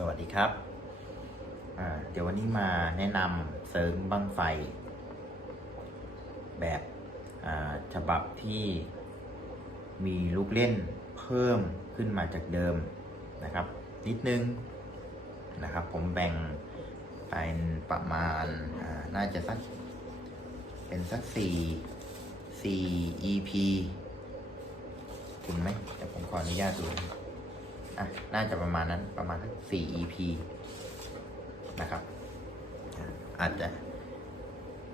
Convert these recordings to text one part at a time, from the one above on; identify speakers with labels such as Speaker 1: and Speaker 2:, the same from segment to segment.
Speaker 1: สวัสดีครับเดี๋ยววันนี้มาแนะนำเสริงบังไฟ แบบฉบับที่มีลูกเล่นเพิ่มขึ้นมาจากเดิมนะครับ นิดนึงนะครับ ผมแบ่งเป็นประมาณน่าจะสักเป็นสักสี่สี่ EP ถึงไหมเดี๋ยวผมขออนุญาตดู อะน่าจะประมาณนั้นประมาณสักสี่ EP นะครับ อาจจะ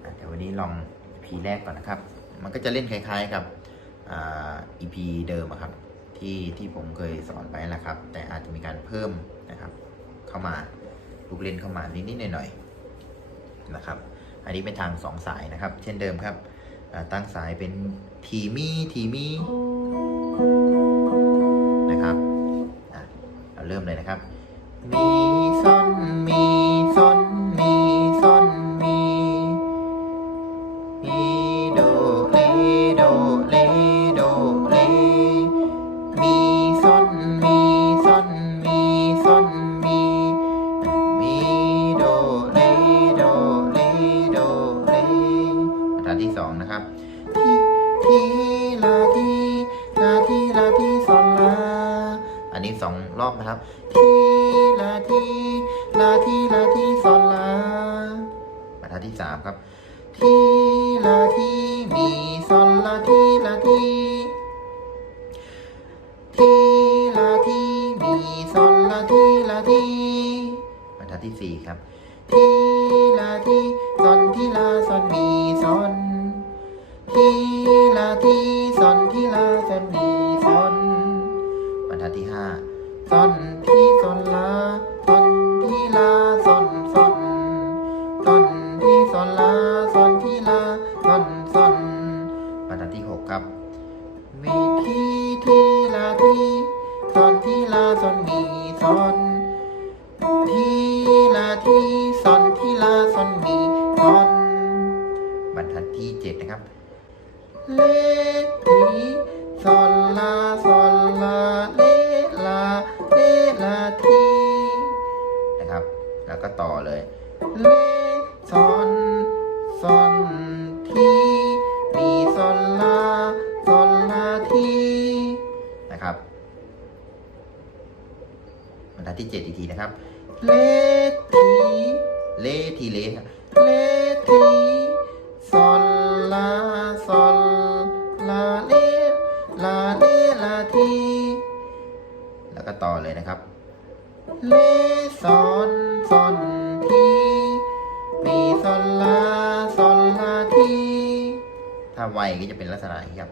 Speaker 1: อะเดี๋ยววันนี้ลอง EP แรกก่อนนะครับ มันก็จะเล่นคล้าย ๆกับอ่า EP เดิมครับ ที่ที่ผมเคยสอนไปแหละครับ แต่อาจจะมีการเพิ่มนะครับ เข้ามาลูกเล่นเข้ามานิดๆหน่อยๆนะครับ อันนี้เป็นทางสองสายนะครับ เช่นเดิมครับตั้งสายเป็นทีมี่ทีมี่ เริ่มเลยนะครับ มีซอนมี ทีลาทีลาทีลาทีซอนลาบรรทัดที่สามครับ ทีลาทีมีซอนลาทีลาทีทีลาทีมีซอนลาทีลาทีบรรทัดที่สี่ครับทีลาทีซอนทีลาซอนมี ทีนะครับ แล้วก็ต่อเลยเลซอนซอนทีมีซอลลาซอลลาทีนะครับบรรทัดที่เจ็ดอีกทีนะครับเลทีเลทีเลเลที เลซอนซอนทีมีซอนลาซอนลาทีถ้าไวก็จะเป็นลักษณะนี้ครับ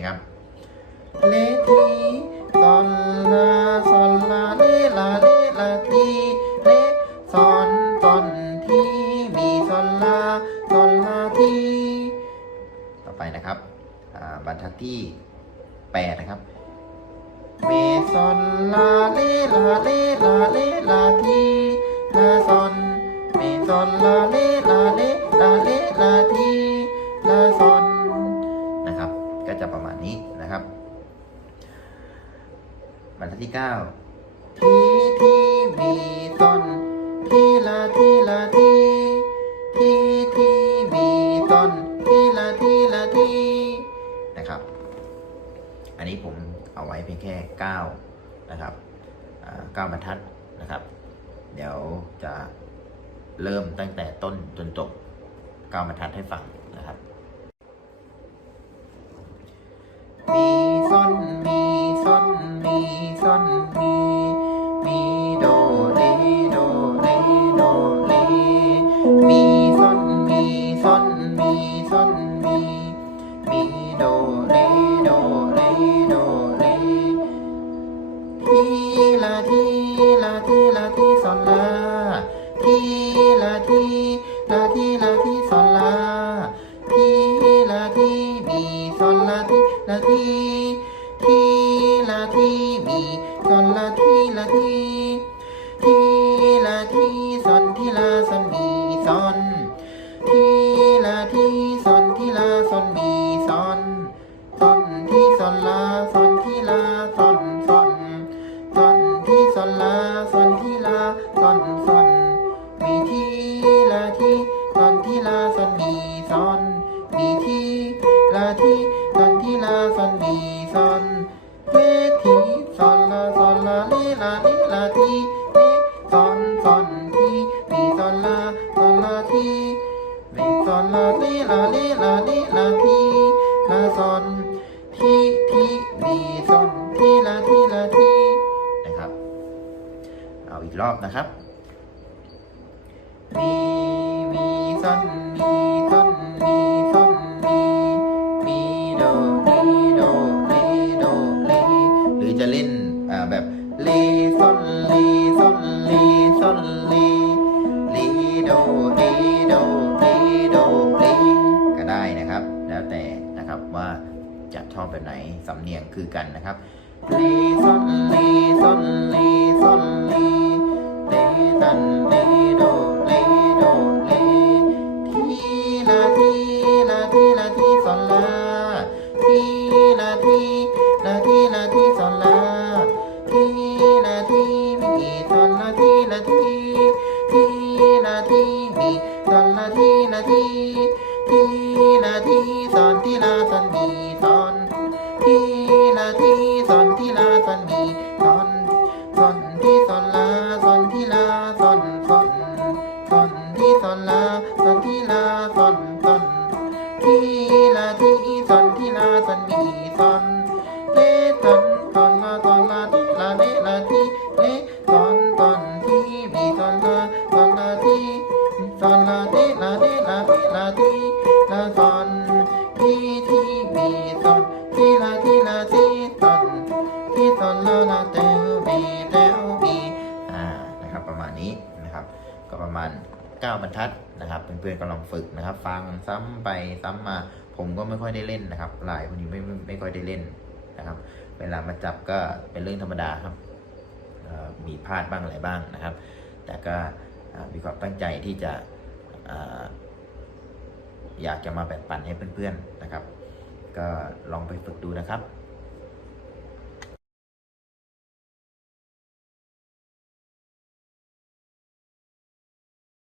Speaker 1: นะครับเลทีซอนลาซอนลาเลลาเลลาทีเลซอนซอนทีมีซอนลาซอนลาทีต่อไปนะครับบรรทัดที่8นะครับเมซอนลาเลลาเลลาเลลาทีลาซอนเมซอนลาเล ที่9ทีทีมีซอนทีลาทีลาทีทีที่มีซอนทีลาทีลาทีนะครับ อันนี้ผมเอาไว้เพียงแค่9นะครับอ่าบรรทัดนะครับ เดี๋ยวจะเริ่มตั้งแต่ต้นจนจบ9บรรทัดให้ฟังนะครับ มีซอนลาซอนลาทีมีซอนลาลีลาลีลาลีลาทีลาซอนทีทีมีซอนทีลาทีลาทีนะครับ เอาอีกรอบนะครับมีมีซอน อบแบบไหนสำเนียงคือกันนะครับเลซอนเลซอนเลซอนเลเลตันเลโดเลโดเลทีละทีละทีละทีสอนลาทีละทีละทีละทีสอนลาทีละทีมีสอนละทีละทีทีละทีมีสอนละทีละที อนลาสอนที่ลาสอนสอนที่ลาที่สอนที่ลาสอนมีสอนเลสอนตอนลาตอนลาที่ลาเลลาที่เลสอนตอนที่มีสอนลาสอนลาที่สอนลาเลลาเล 9 บรรทัดนะครับเพื่อนๆก็ลองฝึกนะครับ ฟังซ้ำไปซ้ำมา ผมก็ไม่ค่อยได้เล่นนะครับหลายคนนี้ไม่ไม่ไม่ค่อยได้เล่นนะครับ เวลามาจับก็เป็นเรื่องธรรมดาครับมีพลาดบ้างอะไรบ้างนะครับ แต่ก็มีความตั้งใจที่จะออยากจะมาแบ่งปันให้เพื่อนๆนะครับ ก็ลองไปฝึกดูนะครับ